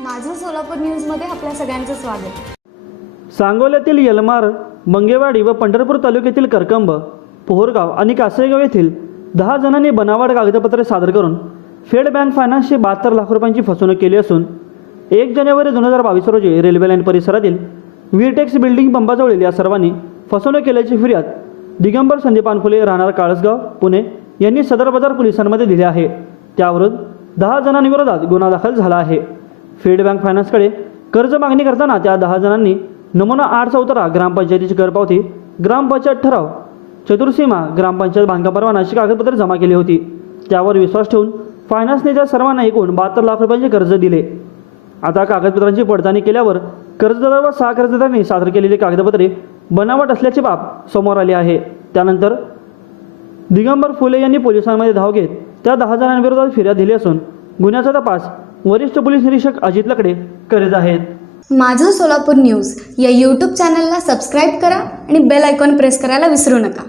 माझं सोलापूर न्यूजमध्ये आपल्या सगळ्यांचं स्वागत. सांगोल्यातील यलमार मंगेवाडी व पंढरपूर तालुक्यातील करकंब पोहरगाव आणि कासरेगाव येथील दहा जणांनी बनावट कागदपत्रे सादर करून फेड बँक फायनान्सची बहात्तर लाख रुपयांची फसवणूक केली असून एक जानेवारी दोन हजार बावीस रोजी रेल्वे लाईन परिसरातील व्हीटेक्स बिल्डिंग पंपाजवळील या सर्वांनी फसवणूक केल्याची फिर्याद दिगंबर संदीपान फुले राहणार काळसगाव पुणे यांनी सदर बाजार पोलिसांमध्ये दिली आहे. त्यावरून दहा जणांविरोधात गुन्हा दाखल झाला आहे. फेड बँक फायनान्सकडे कर्ज मागणी करताना त्या दहा जणांनी नमुना आठ चौतरा ग्रामपंचायतीची करपावती ग्रामपंचायत ठराव चतुर्सीमा ग्रामपंचायत बांधकाम परवाना अशी कागदपत्रे जमा केली होती. त्यावर विश्वास ठेवून फायनान्सने त्या सर्वांना एकूण बहात्तर लाख रुपयांचे कर्ज दिले. आता कागदपत्रांची पडताळणी केल्यावर कर्जदार व सहा कर्जदारांनी सादर केलेली कागदपत्रे बनावट असल्याची बाब समोर आली आहे. त्यानंतर दिगंबर फुले यांनी पोलिसांमध्ये धाव घेत त्या दहा जणांविरोधात फिर्याद दिली असून गुन्ह्याचा तपास वरिष्ठ पोलीस निरीक्षक अजित लकडे करीत आहेत. माझं सोलापूर न्यूज या यूट्यूब चॅनलला सबस्क्राईब करा आणि बेल आयकॉन प्रेस करायला विसरू नका.